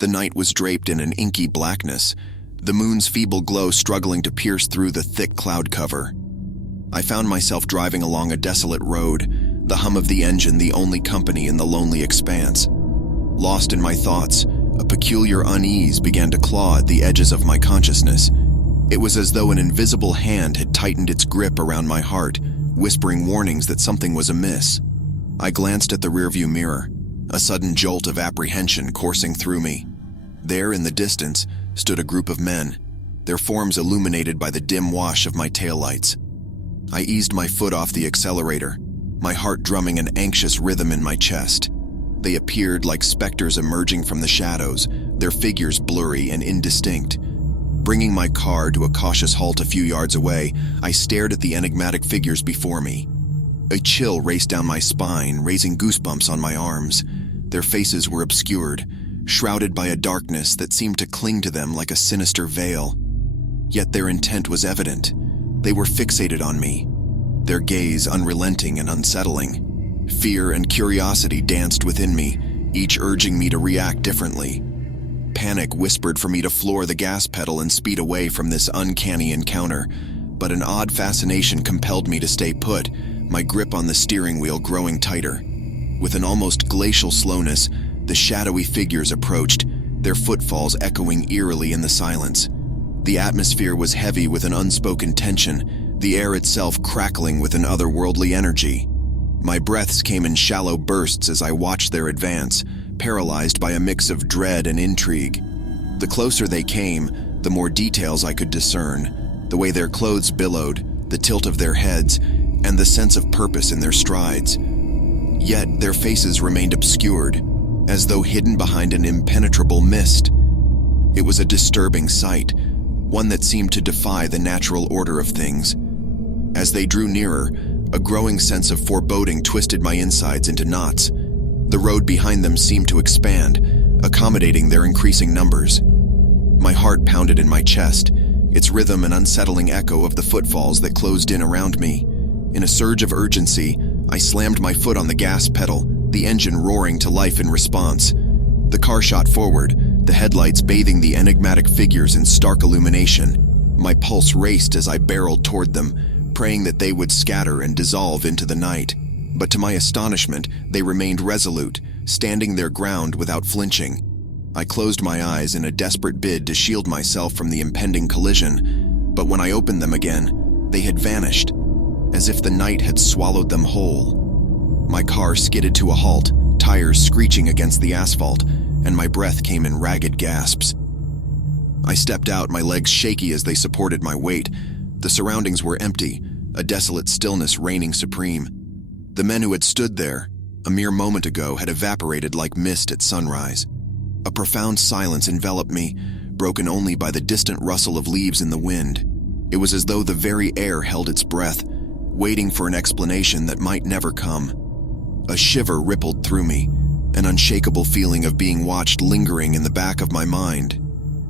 The night was draped in an inky blackness, the moon's feeble glow struggling to pierce through the thick cloud cover. I found myself driving along a desolate road, the hum of the engine the only company in the lonely expanse. Lost in my thoughts, a peculiar unease began to claw at the edges of my consciousness. It was as though an invisible hand had tightened its grip around my heart, whispering warnings that something was amiss. I glanced at the rearview mirror, a sudden jolt of apprehension coursing through me. There, in the distance, stood a group of men, their forms illuminated by the dim wash of my taillights. I eased my foot off the accelerator, my heart drumming an anxious rhythm in my chest. They appeared like specters emerging from the shadows, their figures blurry and indistinct. Bringing my car to a cautious halt a few yards away, I stared at the enigmatic figures before me. A chill raced down my spine, raising goosebumps on my arms. Their faces were obscured, shrouded by a darkness that seemed to cling to them like a sinister veil. Yet their intent was evident. They were fixated on me, their gaze unrelenting and unsettling. Fear and curiosity danced within me, each urging me to react differently. Panic whispered for me to floor the gas pedal and speed away from this uncanny encounter, but an odd fascination compelled me to stay put, my grip on the steering wheel growing tighter. With an almost glacial slowness, the shadowy figures approached, their footfalls echoing eerily in the silence. The atmosphere was heavy with an unspoken tension, the air itself crackling with an otherworldly energy. My breaths came in shallow bursts as I watched their advance, paralyzed by a mix of dread and intrigue. The closer they came, the more details I could discern, the way their clothes billowed, the tilt of their heads, and the sense of purpose in their strides. Yet their faces remained obscured, as though hidden behind an impenetrable mist. It was a disturbing sight, one that seemed to defy the natural order of things. As they drew nearer, a growing sense of foreboding twisted my insides into knots. The road behind them seemed to expand, accommodating their increasing numbers. My heart pounded in my chest, its rhythm an unsettling echo of the footfalls that closed in around me. In a surge of urgency, I slammed my foot on the gas pedal, the engine roaring to life in response. The car shot forward, the headlights bathing the enigmatic figures in stark illumination. My pulse raced as I barreled toward them, praying that they would scatter and dissolve into the night. But to my astonishment, they remained resolute, standing their ground without flinching. I closed my eyes in a desperate bid to shield myself from the impending collision, but when I opened them again, they had vanished, as if the night had swallowed them whole. My car skidded to a halt, tires screeching against the asphalt, and my breath came in ragged gasps. I stepped out, my legs shaky as they supported my weight. The surroundings were empty, a desolate stillness reigning supreme. The men who had stood there, a mere moment ago, had evaporated like mist at sunrise. A profound silence enveloped me, broken only by the distant rustle of leaves in the wind. It was as though the very air held its breath, waiting for an explanation that might never come. A shiver rippled through me, an unshakable feeling of being watched lingering in the back of my mind.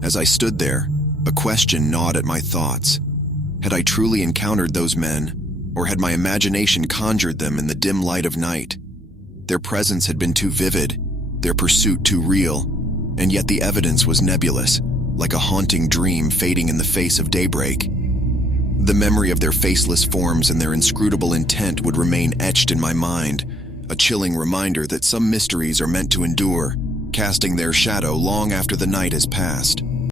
As I stood there, a question gnawed at my thoughts. Had I truly encountered those men, or had my imagination conjured them in the dim light of night? Their presence had been too vivid, their pursuit too real, and yet the evidence was nebulous, like a haunting dream fading in the face of daybreak. The memory of their faceless forms and their inscrutable intent would remain etched in my mind, a chilling reminder that some mysteries are meant to endure, casting their shadow long after the night has passed.